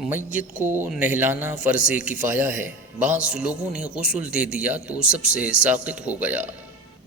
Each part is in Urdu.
میت کو نہلانا فرض کفایہ ہے۔ بعض لوگوں نے غسل دے دیا تو سب سے ساقط ہو گیا۔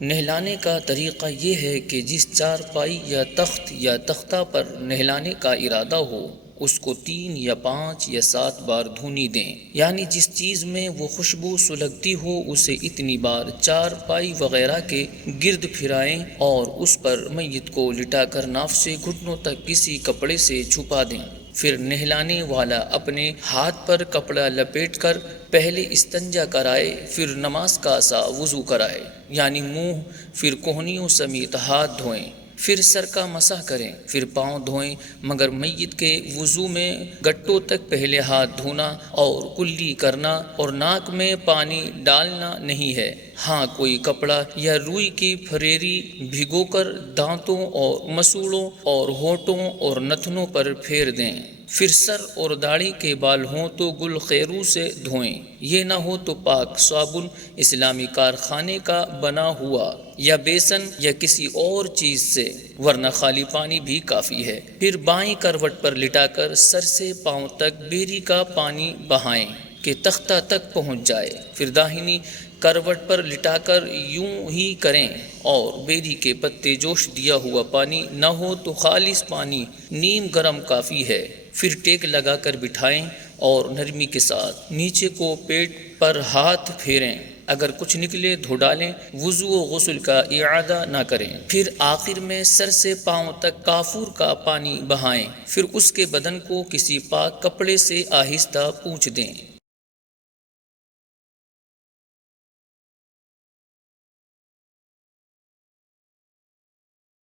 نہلانے کا طریقہ یہ ہے کہ جس چارپائی یا تخت یا تختہ پر نہلانے کا ارادہ ہو اس کو 3 یا 5 یا 7 بار دھونی دیں، یعنی جس چیز میں وہ خوشبو سلگتی ہو اسے اتنی بار چارپائی وغیرہ کے گرد پھرائیں اور اس پر میت کو لٹا کر ناف سے گھٹنوں تک کسی کپڑے سے چھپا دیں۔ پھر نہلانے والا اپنے ہاتھ پر کپڑا لپیٹ کر پہلے استنجا کرائے، پھر نماز کا سا وضو کرائے، یعنی منہ پھر کوہنیوں سمیت ہاتھ دھوئیں، پھر سر کا مسح کریں، پھر پاؤں دھوئیں، مگر میت کے وضو میں گٹوں تک پہلے ہاتھ دھونا اور کلی کرنا اور ناک میں پانی ڈالنا نہیں ہے۔ ہاں کوئی کپڑا یا روئی کی پھریری بھگو کر دانتوں اور مسوڑوں اور ہونٹوں اور نتنوں پر پھیر دیں، پھر سر اور داڑھی کے بال ہوں تو گل خیرو سے دھوئیں، یہ نہ ہو تو پاک صابن اسلامی کارخانے کا بنا ہوا یا بیسن یا کسی اور چیز سے، ورنہ خالی پانی بھی کافی ہے۔ پھر بائیں کروٹ پر لٹا کر سر سے پاؤں تک بیری کا پانی بہائیں کہ تختہ تک پہنچ جائے، پھر داہنی کروٹ پر لٹا کر یوں ہی کریں اور بیری کے پتے جوش دیا ہوا پانی نہ ہو تو خالص پانی نیم گرم کافی ہے، پھر ٹیک لگا کر بٹھائیں اور نرمی کے ساتھ نیچے کو پیٹ پر ہاتھ پھیریں، اگر کچھ نکلے دھو ڈالیں، وضو و غسل کا اعادہ نہ کریں۔ پھر آخر میں سر سے پاؤں تک کافور کا پانی بہائیں، پھر اس کے بدن کو کسی پاک کپڑے سے آہستہ پونچھ دیں۔